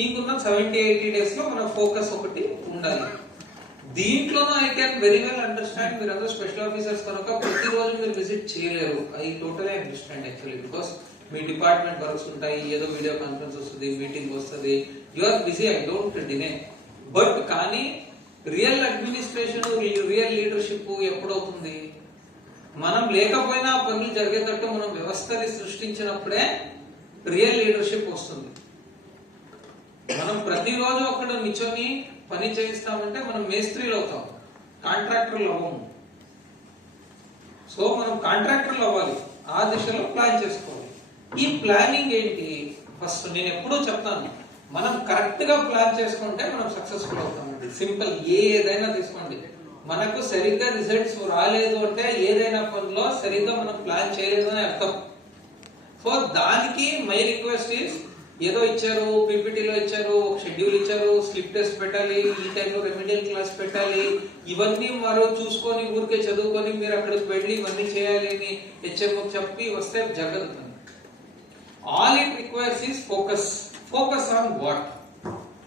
ఇంకున్న seventy eighty డేస్లో మన focus ఒకటి ఉండాలి. దీంట్లోనూ I can very well understand మీరు అందరూ స్పెషల్ ఆఫీసర్స్ కనుక ప్రతిరోజు మీరు విజిట్ చేయలేరు. I totally understand actually because me department works ఉంటాయి ఏదో వీడియో కాన్ఫరెన్స్ వస్తుంది మీటింగ్ వస్తుంది. You are busy I don't deny but కానీ రియల్ అడ్మినిస్ట్రేషన్ రియల్ లీడర్షిప్ ఎప్పుడవుతుంది? మనం లేకపోయినా పనులు జరిగేటట్టు మనం వ్యవస్థని సృష్టించినప్పుడే రియల్ లీడర్షిప్ వస్తుంది. ప్రతిరోజు అక్కడ నిల్చొని పని చేయిస్తామంటే మనం మేస్త్రీలు అవుతాం. కాంట్రాక్టర్లు అవ్వము. సో మనం కాంట్రాక్టర్లు అవ్వాలి. ఆ దిశలో ప్లాన్ చేసుకోవాలి. ఈ ప్లానింగ్ ఏంటి? ఫస్ట్ నేను ఎప్పుడూ చెప్తాను. మనం కరెక్ట్గా ప్లాన్ చేసుకుంటే మనం సక్సెస్ఫుల్ అవుతామండి. సింపుల్. ఏ ఏదైనా తీసుకోండి. మనకు సరిగ్గా రిజల్ట్స్ రాలేదు అంటే ఏదైనా పనిలో సరిగ్గా మనం ప్లాన్ చేయలేదు అని అర్థం. సో దానికి మై రిక్వెస్ట్ ఈస్ ఏదో ఇచ్చారు పీపీటీలో ఇచ్చారు ఒక షెడ్యూల్ ఇచ్చారు స్లిప్ టెస్ట్ పెట్టాలి ఈ టైంలో రెమెడియల్ క్లాస్ పెట్టాలి ఇవన్నీ మరో చూసుకొని ఊరికే చదువుకొని మీరు అక్కడికి వెళ్ళి ఇవన్నీ చేయాలి అని హెచ్ఎంఓ చెప్పి వస్తే జరగదు. All it requires is focus focus on what